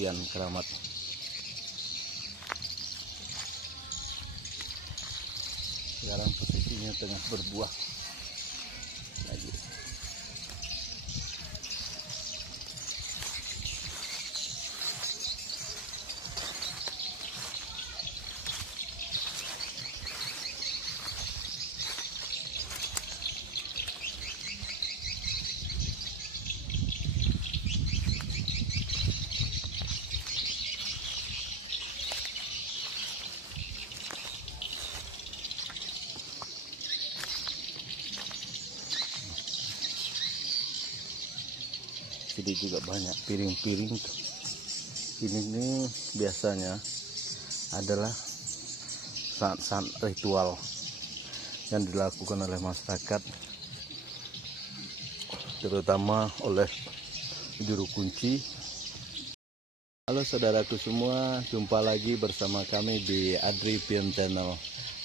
durian keramat. Sekarang posisinya tengah berbuah lagi. Jadi juga banyak piring-piring. Ini biasanya adalah saat-saat ritual yang dilakukan oleh masyarakat, terutama oleh juru kunci. Halo saudaraku semua, jumpa lagi bersama kami di Adri PM Channel.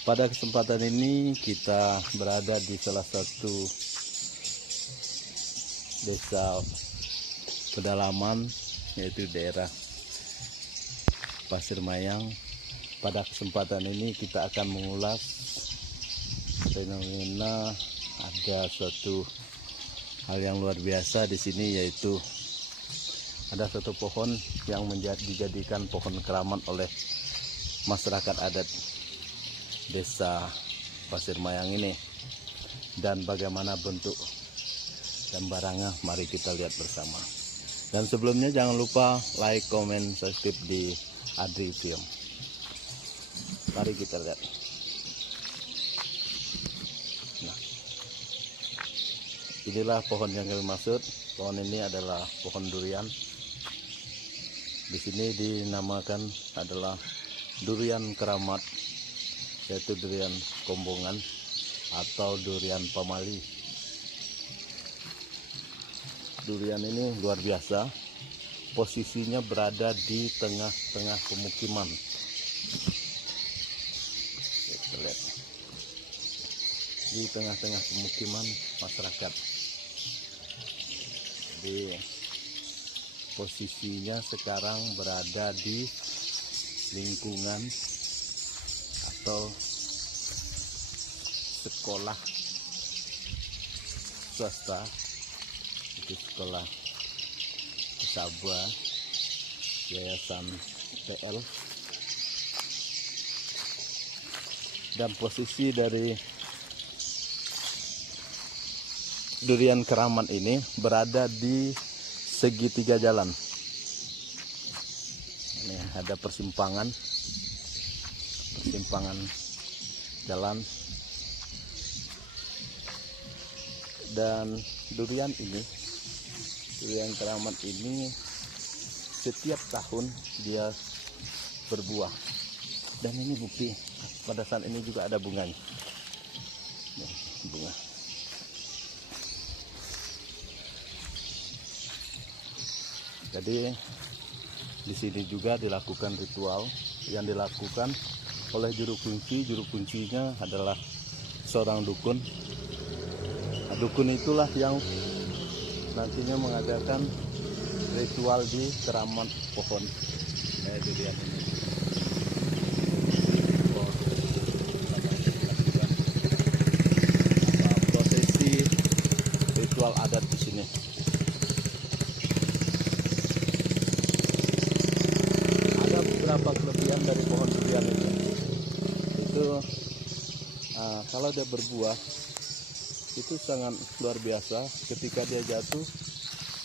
Pada kesempatan ini kita berada di salah satu desa pedalaman, yaitu daerah Pasir Mayang. Pada kesempatan ini kita akan mengulas fenomena, ada suatu hal yang luar biasa di sini, yaitu ada satu pohon yang dijadikan pohon keramat oleh masyarakat adat desa Pasir Mayang ini. Dan bagaimana bentuk dan barangnya, mari kita lihat bersama. Dan sebelumnya jangan lupa like, comment, subscribe di Adri Film. Mari kita lihat. Nah, inilah pohon yang kami maksud. Pohon ini adalah pohon durian. Di sini dinamakan adalah durian keramat, yaitu durian kombongan atau durian pamali. Durian ini luar biasa, posisinya berada di tengah-tengah pemukiman. Kita lihat, di tengah-tengah pemukiman masyarakat. Di posisinya sekarang berada di lingkungan atau sekolah swasta, di sekolah Sabua Yayasan PL. Dan posisi dari durian keramat ini berada di segitiga jalan. Ini ada persimpangan jalan, dan durian keramat ini setiap tahun dia berbuah. Dan ini bukti, pada saat ini juga ada bunganya. Nih, bunga. Jadi di sini juga dilakukan ritual yang dilakukan oleh juru kunci. Juru kuncinya adalah seorang dukun. Nah, dukun itulah yang nantinya mengadakan ritual di keramat pohon durian ini. Prosesi ritual adat di sini. Ada beberapa kelebihan dari pohon durian ini. Itu kalau dia berbuah itu sangat luar biasa. Ketika dia jatuh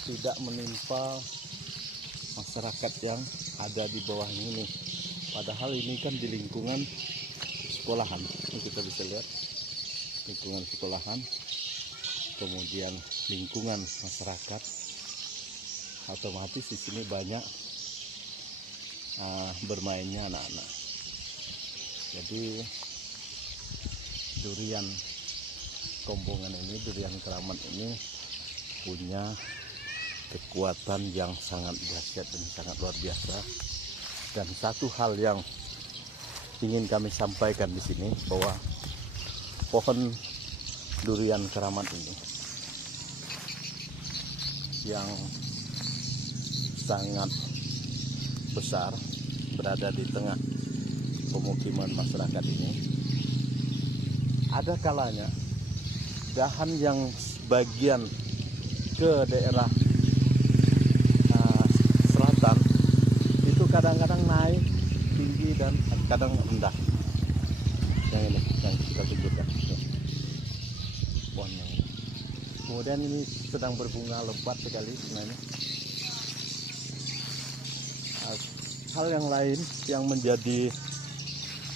tidak menimpa masyarakat yang ada di bawahnya ini. Padahal ini kan di lingkungan sekolahan. Ini kita bisa lihat lingkungan sekolahan, kemudian lingkungan masyarakat. Otomatis di sini banyak bermainnya anak-anak. Jadi durian kombongan ini, durian keramat ini punya kekuatan yang sangat dahsyat dan sangat luar biasa. Dan satu hal yang ingin kami sampaikan di sini, bahwa pohon durian keramat ini yang sangat besar berada di tengah pemukiman masyarakat ini. Ada kalanya dahan yang bagian ke daerah selatan itu kadang-kadang naik tinggi dan kadang rendah. Yang ini yang kita tunjukkan, pohon yang ini. Kemudian ini sedang berbunga lebat sekali sebenarnya. Hal yang lain yang menjadi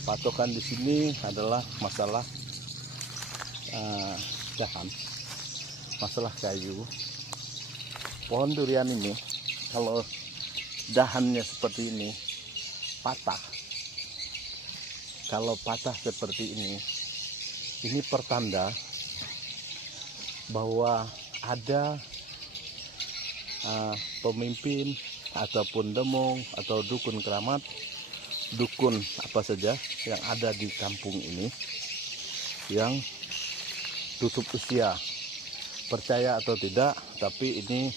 patokan di sini adalah masalah dahan, masalah kayu. Pohon durian ini kalau dahannya seperti ini patah, kalau patah seperti ini pertanda bahwa ada pemimpin ataupun demong atau dukun keramat, dukun apa saja yang ada di kampung ini yang tutup usia. Percaya atau tidak, tapi ini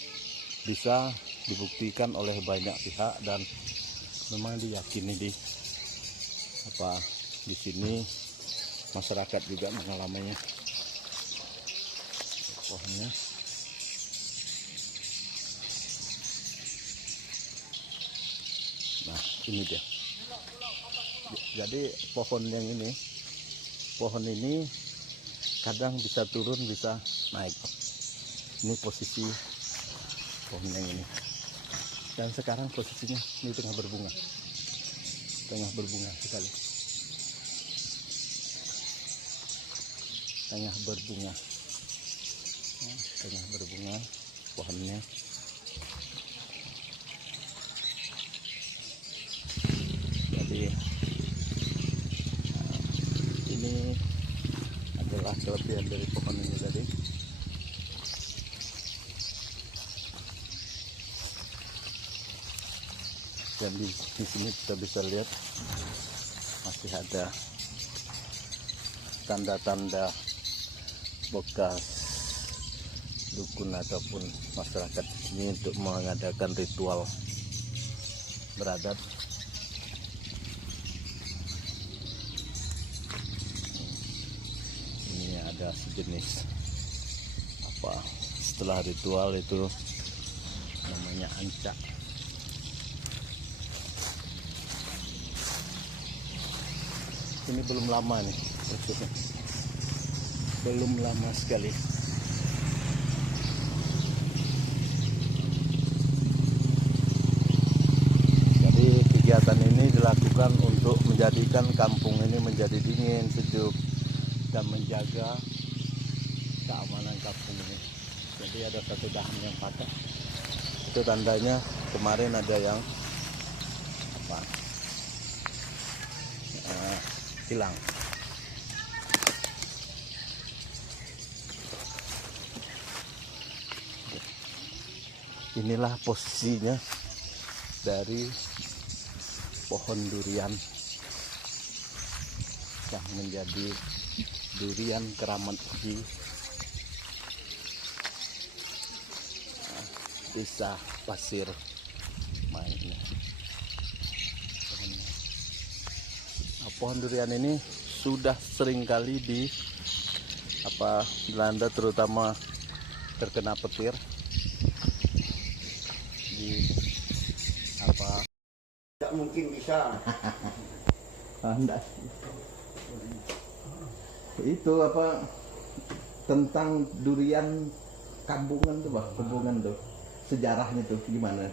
bisa dibuktikan oleh banyak pihak dan memang diyakini di sini masyarakat juga mengalaminya. Pohonnya nah ini dia. Jadi pohon ini kadang bisa turun bisa naik. Ini posisi pohon yang ini, dan sekarang posisinya ini tengah berbunga sekali, tengah berbunga pohonnya. Jadi ini adalah kelebihan dari pohon ini tadi. Dan di sini kita bisa lihat masih ada tanda-tanda bekas dukun ataupun masyarakat ini untuk mengadakan ritual beradat. Ini ada sejenis setelah ritual itu namanya ancak. Ini belum lama nih, belum lama sekali. Jadi kegiatan ini dilakukan untuk menjadikan kampung ini menjadi dingin, sejuk, dan menjaga keamanan kampung ini. Jadi ada satu dahan yang patah, itu tandanya kemarin ada yang hilang. Inilah posisinya dari pohon durian yang menjadi durian keramat di Desa Pasir Mainnya. Pohon durian ini sudah sering kali dilanda, terutama terkena petir tidak mungkin bisa. Itu tentang durian Kambungan tuh, Kambungan tuh sejarahnya tuh gimana?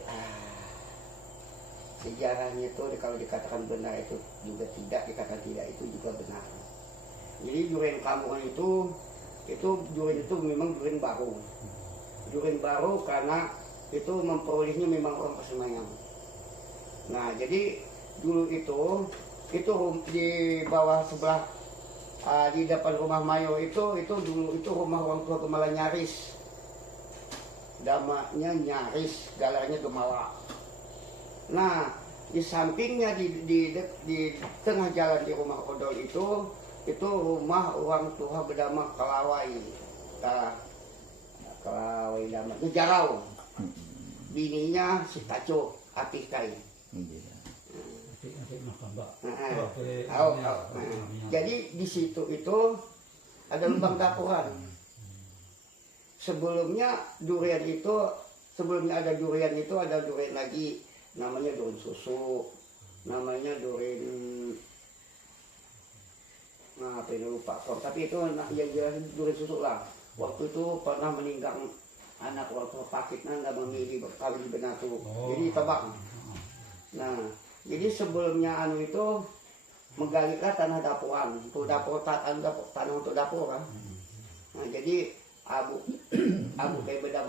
Sejarahnya itu kalau dikatakan benar itu juga tidak, dikatakan tidak itu juga benar. Jadi durian Kambungan itu durian itu memang durian baru. Durian baru karena itu memperolehnya memang orang Pasemayam. Nah, jadi dulu itu di bawah sebelah di depan rumah Mayo itu dulu itu rumah orang tua Gemala Nyaris. Damanya Nyaris, galarnya Gemala. Nah, di sampingnya di tengah jalan di rumah Odol itu rumah orang tua bernama Kelawai. Kelawai namanya Jarau. Bininya si Taco Atikai. Jadi di situ itu ada lubang dapuran. Sebelumnya ada durian itu ada durian lagi, namanya durian susu, namanya durian apa ini lupa kok, tapi itu yang jelas durian susu lah. Waktu itu pernah meninggal anak waktu pakitnya nggak memilih kawin di Benatu, jadi tebak. Nah, jadi sebelumnya itu menggalikan tanah dapuran, untuk tanah untuk dapur kan. Nah, jadi abu kayak beda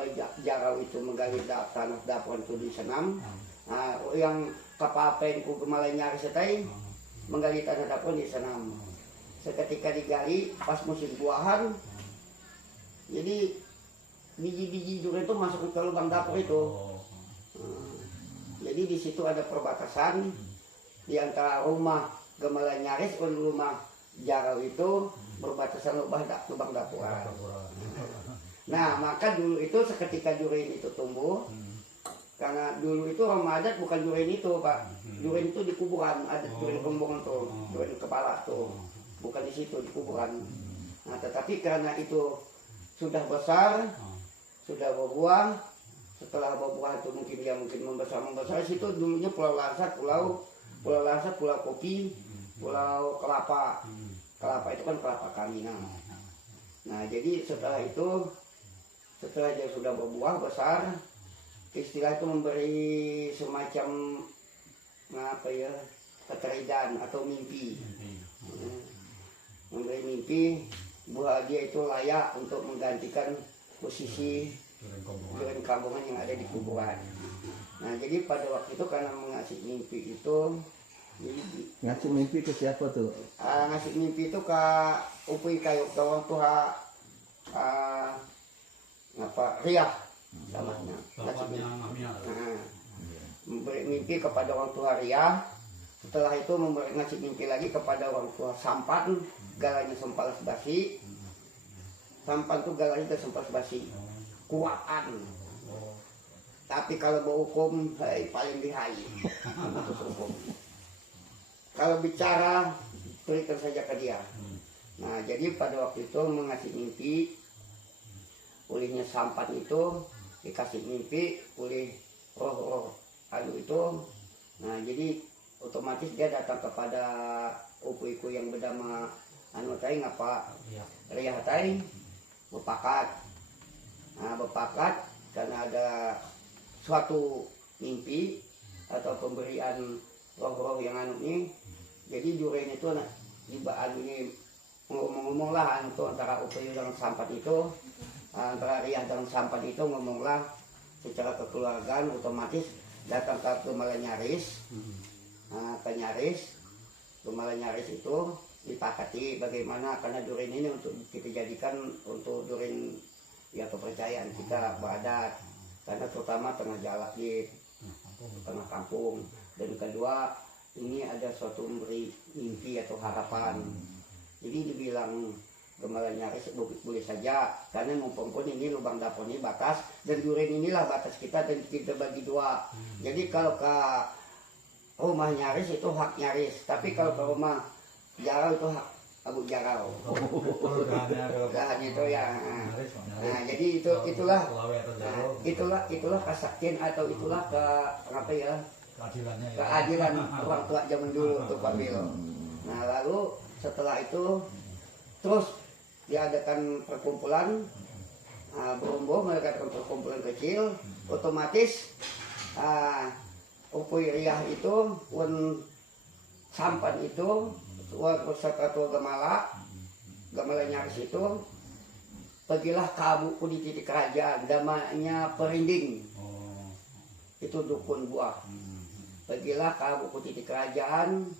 jarau itu menggali tanah dapuran itu di senam. Nah, yang kepapen ku gemalai nyaris setai menggali tanah dapuran di senam. Seketika digali pas musim buahan, jadi biji-biji durian itu masuk ke lubang dapur itu. Jadi di situ ada perbatasan di antara rumah Gemalai Nyaris dan rumah Jarau itu berbatasan lubang dapuran. Nah, maka dulu itu seketika durian itu tumbuh, karena dulu itu orang adat bukan durian itu, Pak. Durian itu di kuburan, ada durian rombongan tuh, durian kepala tuh, bukan di situ di kuburan. Nah, tetapi karena itu sudah besar, sudah berbuah, setelah berbuah itu mungkin membesar. Situ dulunya Pulau Larsa, Pulau Kopi, Pulau Kelapa. Kelapa itu kan kelapa Kamina. Nah, jadi setelah dia sudah berbuah besar, istilah itu memberi semacam keteridan atau mimpi. Memberi mimpi bahwa dia itu layak untuk menggantikan posisi durian kampungan yang ada di kuburan. Nah, jadi pada waktu itu karena mengasih mimpi itu, ngasih mimpi ke siapa tuh? Ngasih mimpi itu ke upui kayu ke orang tua Riah namanya. Memberi mimpi kepada orang tua Riah. Setelah itu ngasih mimpi lagi kepada orang tua Sampan, galanya Sempalas Basi. Sampan tuh galanya ke Sempalas Basi. Kuatan. Tapi kalau berhukum, paling lihai. Kalau bicara, berikan saja ke dia. Nah, jadi pada waktu itu mengasih mimpi, ulihnya Sampan itu dikasih mimpi oleh roh itu. Nah, jadi otomatis dia datang kepada upu-iku yang bernama Riah Tai, berpakat. Nah, berpakat karena ada suatu mimpi atau pemberian roh-roh yang ini. Jadi durian itu ini ngomong-ngomong lah itu antara upu dan Sampan itu, antara Riah dan Sampan itu ngomonglah secara kekeluargaan, otomatis datang ke Gemalai Nyaris. Ke Gemalai Nyaris itu dipakati bagaimana, karena durian ini untuk kita jadikan untuk durian ya kepercayaan kita beradat, karena terutama tengah jalan di tengah kampung, dan kedua ini ada suatu memberi mimpi atau harapan. Jadi dibilang Gemalai Nyaris boleh saja, karena mumpung ini lubang dapur ini batas, dan durian inilah batas kita, dan kita bagi dua. Jadi kalau ke rumah Nyaris itu hak Nyaris, tapi kalau ke rumah Jarau itu hak Abu Jarau. Lahan itu ya. Nah, jadi itulah kesaktian atau itulah keadilan orang tua zaman dulu untuk Pak Milo. Nah, lalu setelah itu terus diadakan perkumpulan berumbuh, mengadakan perkumpulan kecil, otomatis Upui Riah itu Sampan itu beserta Gemalai Nyaris itu pergilah ke abuku di titik kerajaan, namanya Perinding. Itu dukun buah. Pergilah ke abuku titik kerajaan.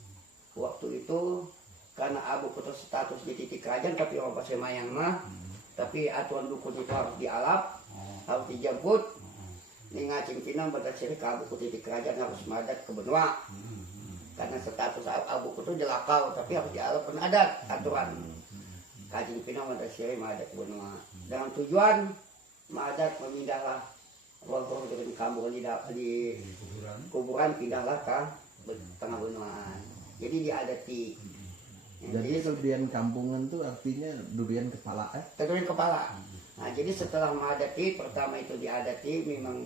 Waktu itu karena abuku status di titik kerajaan, tapi orang Pasemayang mah, tapi aturan dukun itu harus dialap, harus dijemput. Ini ngacing pinang berdasarkan ke abuku titik kerajaan harus madat ke benua. Karena status abuku itu jelakau, tapi harus dialap, kan adat aturan. Kacing pinang berdasarkan madat ke benua. Dengan tujuan madat memindahlah ruang duren kampung di kuburan pindahlah ke tengah benua. Jadi diadati. Jadi durian kampungan tuh artinya durian kepala Durian kepala. Nah, jadi setelah mengadati, pertama itu diadati memang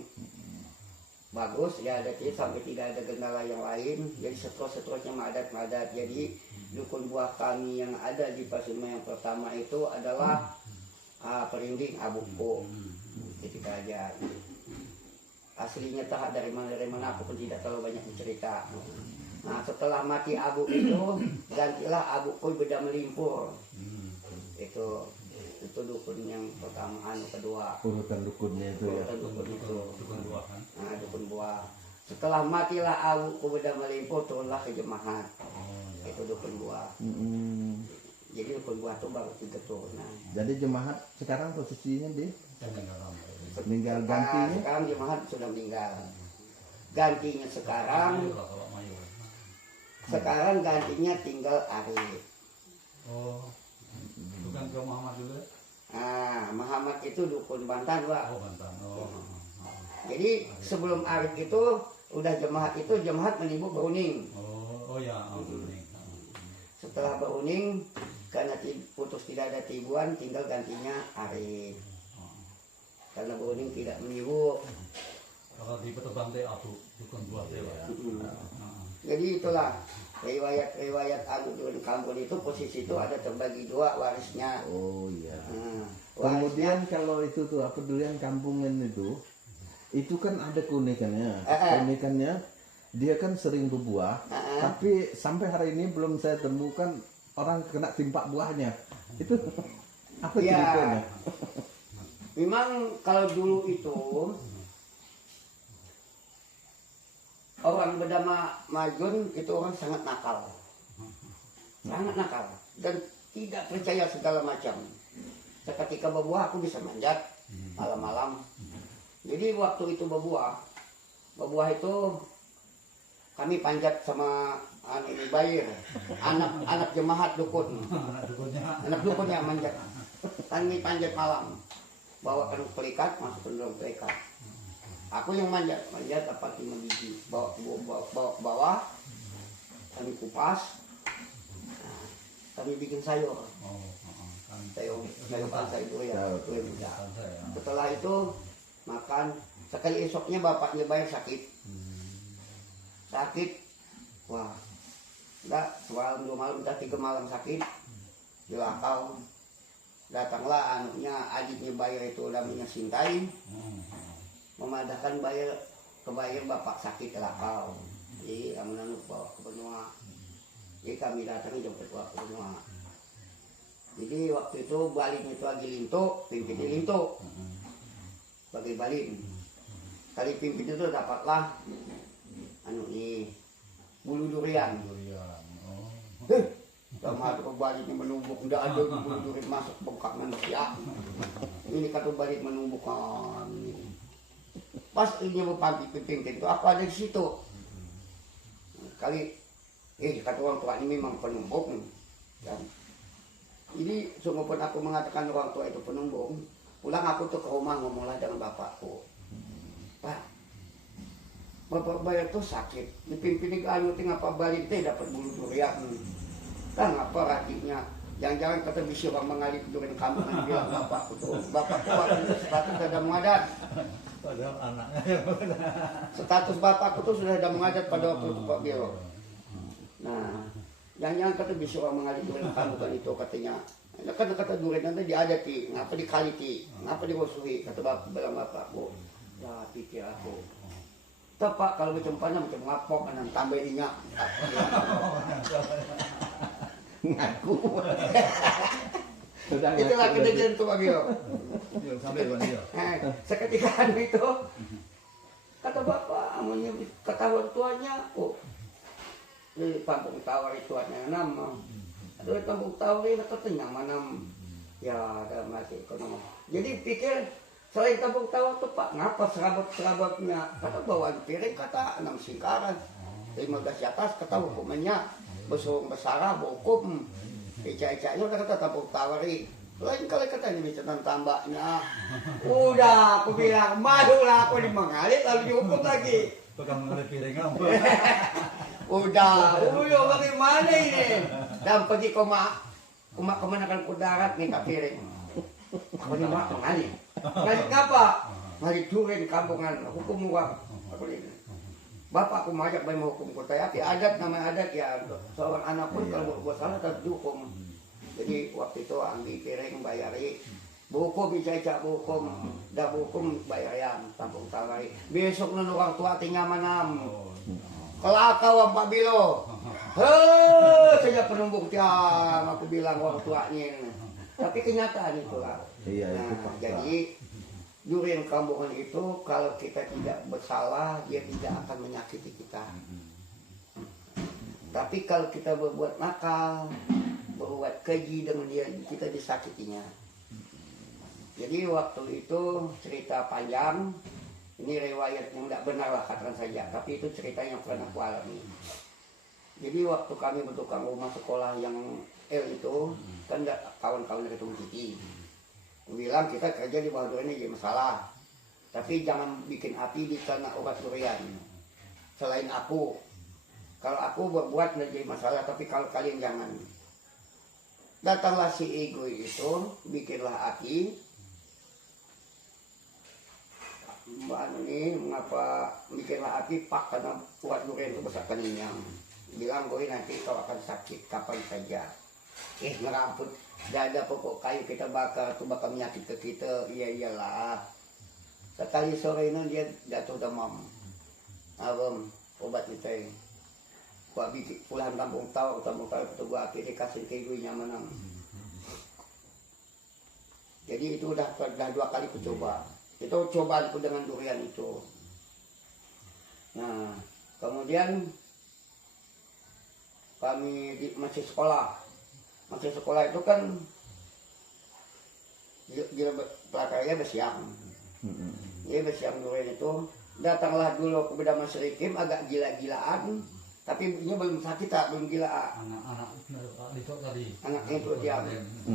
bagus, diadati sampai tidak ada kendala yang lain. Jadi seterusnya madat. Jadi dukun buah kami yang ada di Pasima yang pertama itu adalah Perinding Abuko. Ketika aja aslinya tak dari mana aku pun tidak terlalu banyak bercerita. Nah, setelah mati Abu itu gantilah Abu Koi beda melimpur. Itu dukun yang pertama, kedua. urutan dukunnya itu ya. Nah, dukun buah. Setelah matilah Abu Koi beda melimpur, turunlah ke Jemahat. Itu dukun buah. Jadi dukun buah itu baru 3 turunan. Jadi Jemahat sekarang posisinya di meninggal, gantinya Sekarang Jemahat sudah meninggal. Gantinya sekarang gantinya tinggal Arif. Oh, bukan ke Muhammad dulu? Muhammad itu dukun Bantan, Pak. Oh, Bantan. Oh. Jadi sebelum Arif itu udah Jemahat menimbuk beruning. Oh ya, beruning. Setelah beruning karena putus tidak ada tibuan, tinggal gantinya Arif. Karena beruning tidak menimbuk. Kalau di Petebang teh aku dukun buah teh. Jadi itulah riwayat duren kampung itu, posisi itu ada terbagi 2 warisnya. oh iya. Warisnya Kemudian kalau itu tuh apa durian kampungan itu kan ada keunikannya. Keunikannya dia kan sering berbuah, tapi sampai hari ini belum saya temukan orang kena timpak buahnya. Itu apa ceritanya? Memang kalau dulu itu orang bernama Majun itu orang sangat nakal dan tidak percaya segala macam. Seketika berbuah aku bisa manjat malam-malam. Jadi waktu itu berbuah itu kami panjat sama ini Bair, anak Jemahat dukun. Anak dukunnya manjat. Kami panjat malam, bawakan pelikat, masuk ke dalam pelikat. Aku yang manjat dapat 5 biji, bawa ke bawah, kami kupas, kami bikin sayur. Sayur pansai itu ya. Setelah itu makan, sekali esoknya bapaknya Bayar sakit, wah, enggak semalam 2 malam, udah 3 malam sakit, dilakau. Datanglah anaknya, adiknya Bayar itu namanya Sintai, memadahkan Bayar bapak sakit lakau. Jadi kami bawa ke benua. Jadi kami datang jemput bawa ke benua. Jadi waktu itu baliknya itu lagi lintuk, pimpinnya lintuk. Bagi balik. Kali pimpin itu dapatlah bulu durian. Sama ada baliknya menumbuk, tidak ada bulu durian masuk bengkak manusia. Ini kata balik menumbukan. Pas ini berpampi pimpin itu aku ada di situ. Kali kata orang tua ini memang penumbuk kan. Jadi sungguh pun aku mengatakan orang tua itu penumbuk. Pulang aku tuh ke rumah ngomonglah dengan bapakku. Pak, bapak Bayar tuh sakit. Dipimpin ke anu ngapa balik teh dapat bulu durian. Kan apa rakinya? Jangan-jangan kata bisa orang mengalir durian kamu kan bilang bapakku tuh. Bapakku waktu itu status sudah mengadat. Padahal anaknya. Status bapakku tuh sudah ada mengadat pada waktu itu Pak Biro. Nah, jangan-jangan kata bisa orang mengalir durian kamu kan itu katanya. Kata durian nanti diadati, ngapa dikaliti, ngapa dimusuhi, kata bilang bapakku. Ya pikir aku. Tepak kalau macam mana macam ngapok kan tambah ininya. Ngaku. Itulah kejadian tuh Pak Gio. Seketika itu kata bapak, amunya ketahuan tuanya, di kampung tawar itu ada nama. Ada kampung tawar ini katanya mana? Ya ada mati kono. Jadi pikir selain kampung tawar tuh Pak, ngapa serabat-serabatnya? Kata bawaan piring kata 6 singkaran, 15 di atas kata hukumannya besar besar hukum. Eca-ecanya udah kata kampung tawar ini. Lain kali katanya bisa tambahnya. Udah, aku bilang malu lah aku mengalir lalu dihukum lagi. Tukang mengalir piring kamu. Udah bagaimana ini? Dan pergi koma kemenakan ku darat nih kak piring. Aku ni mak mengalir. Ngalir ngapa? Ngalir duren kampungan, hukum uang. Aku ini. Bapak aku majak bayi mau hukum kota ya, adat namanya adat ya. Seorang anak pun kalau berbuat salah tetap dihukum. Jadi waktu itu ambil piring bayari. Bukum bisa cak bukum, dah bukum bayaran tampung tawari. Besok nun orang tua tinggal manam. Kelakau Pak Bilo. Saya penumbuk tiang aku bilang orang tuanya. Tapi kenyataan itulah. Iya, itu Nah, fakta. jadi durian kampungan itu kalau kita tidak bersalah dia tidak akan menyakiti kita. Tapi kalau kita berbuat nakal, berbuat keji dengan dia kita disakitinya. Jadi waktu itu cerita panjang, ini riwayat yang tidak benar lah katakan saja, tapi itu cerita yang pernah aku alami. Jadi waktu kami bertukang rumah sekolah yang L itu, kan kawan-kawan dari Tung Titi. Aku bilang kita kerja di bawah durian ini jadi masalah, tapi jangan bikin api di tanah obat durian. Selain aku, kalau aku berbuat tidak jadi masalah, tapi kalau kalian jangan. Datanglah si ego itu, bikinlah api. Mbak ini mengapa bikinlah api pak karena kuat durian itu besar kenyang. Bilang gue nanti kau akan sakit kapan saja. Ngeramput dada pokok kayu kita bakar itu bakal menyakit ke kita. Iya iyalah. Sekali sore itu dia jatuh demam. Abang obat kita. Buat bikin pulang kampung tahu itu gua akhirnya dikasih ke ibunya menang. Jadi itu udah 2 kali ku coba. Itu cobaanku dengan durian itu. Nah, kemudian kami masih sekolah. Masih sekolah itu kan gila pelakarnya bersiang. Jadi bersiang durian itu datanglah dulu ke Beda Mas Rikim agak gila-gilaan, tapi ini belum sakit belum gila. Anak-anak itu tadi. Anaknya itu dia.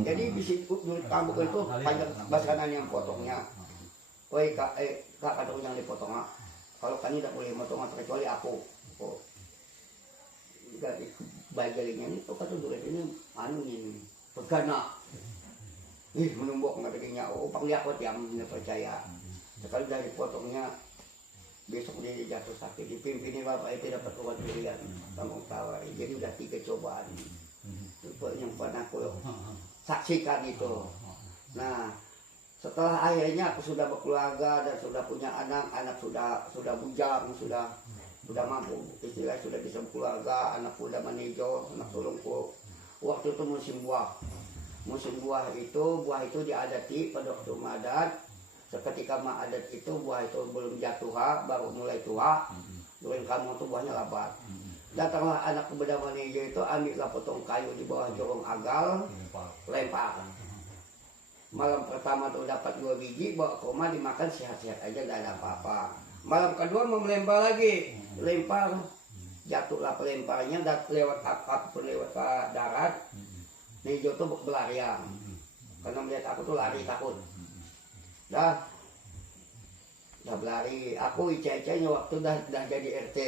Jadi bisi kampung itu panjang basahan yang potongnya. Woi kak kata yang dipotong kalau kami tidak boleh potong kecuali aku. Oh. Jadi bagiannya ini kata durian ini anu ini pegana. Menumbuk ngadegnya upang liakot yang tidak percaya. Sekali dari potongnya besok dia jatuh sakit. Dipimpin bapak itu dapat obat durian kampung tawar. Jadi udah 3 cobaan. Itu yang pernah aku saksikan itu. Nah, setelah akhirnya aku sudah berkeluarga dan sudah punya anak sudah bujang, sudah mampu, istilah sudah bisa berkeluarga, anak sudah menejo, anak sulungku. Waktu itu musim buah. Musim buah itu diadati pada waktu Ramadan. Seketika adat itu buah itu belum jatuh, baru mulai tua. Durian kamu itu buahnya lebat. Datanglah anak Beda Manejo itu ambillah potong kayu di bawah jorong agal, lempar. Malam pertama tuh dapat 2 biji, bawa ke rumah dimakan sehat-sehat aja, gak ada apa-apa. Malam kedua mau melempar lagi, lempar, jatuhlah pelemparnya, lewat atap pun lewat ke darat. Nejo tuh berlarian, karena melihat aku tuh lari takut. Dah berlari, aku ica-icanya waktu dah jadi RT.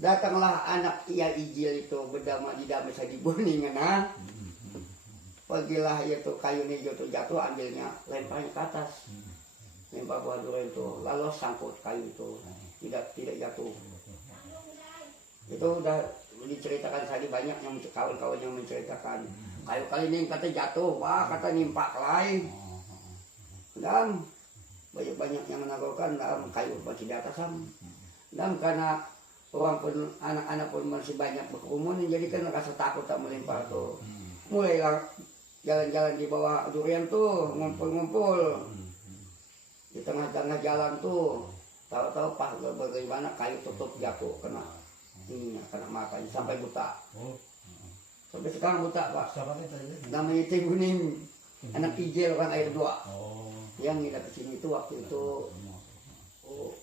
Datanglah anak Iya Ijil itu berdama di damai di Boningan. Pergilah itu kayu nejo itu jatuh, ambilnya lemparnya ke atas, lempar buah durian itu, lalu sangkut kayu itu, tidak jatuh. Itu udah diceritakan tadi banyak yang kawan-kawan yang menceritakan kayu kali ini kata jatuh, wah kata nimpak lain. Dan banyak yang menaruhkan dalam kayu masih di atas dan karena orang pun anak-anak pun masih banyak berkerumun, jadi kan rasa takut tak melempar tuh. Mulailah jalan-jalan di bawah durian tuh, ngumpul-ngumpul di tengah-tengah jalan tuh. Tahu-tahu pas bagaimana kayu tutup jatuh kena makan sampai buta. Sampai sekarang buta pak. Namanya Teh Guning, anak Ijel orang air 2. Yang nginap di sini itu waktu itu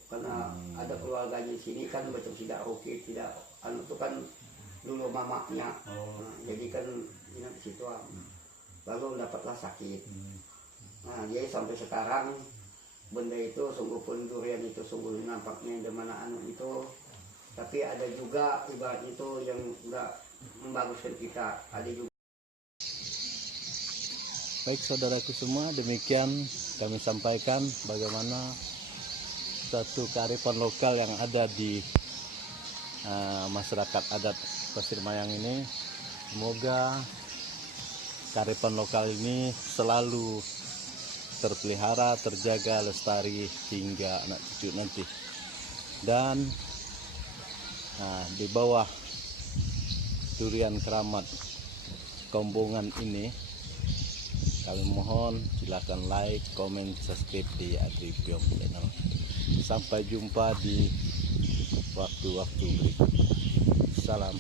karena ada keluarganya di sini kan macam tidak oke, tidak anu itu kan dulu mamanya. Jadi kan nginap di situ. baru dapatlah sakit. Nah, jadi sampai sekarang benda itu sungguh pun durian itu sungguh nampaknya dimana anu itu, tapi ada juga ibarat itu yang enggak membaguskan kita, ada juga. Baik saudaraku semua, demikian kami sampaikan bagaimana satu kearifan lokal yang ada di masyarakat adat Pasir Mayang ini. Semoga kearifan lokal ini selalu terpelihara, terjaga, lestari hingga anak cucu nanti. Dan di bawah durian keramat Kombongan ini, kami mohon silakan like, comment, subscribe di Adri Piong Channel. Sampai jumpa di waktu-waktu berikut. Salam.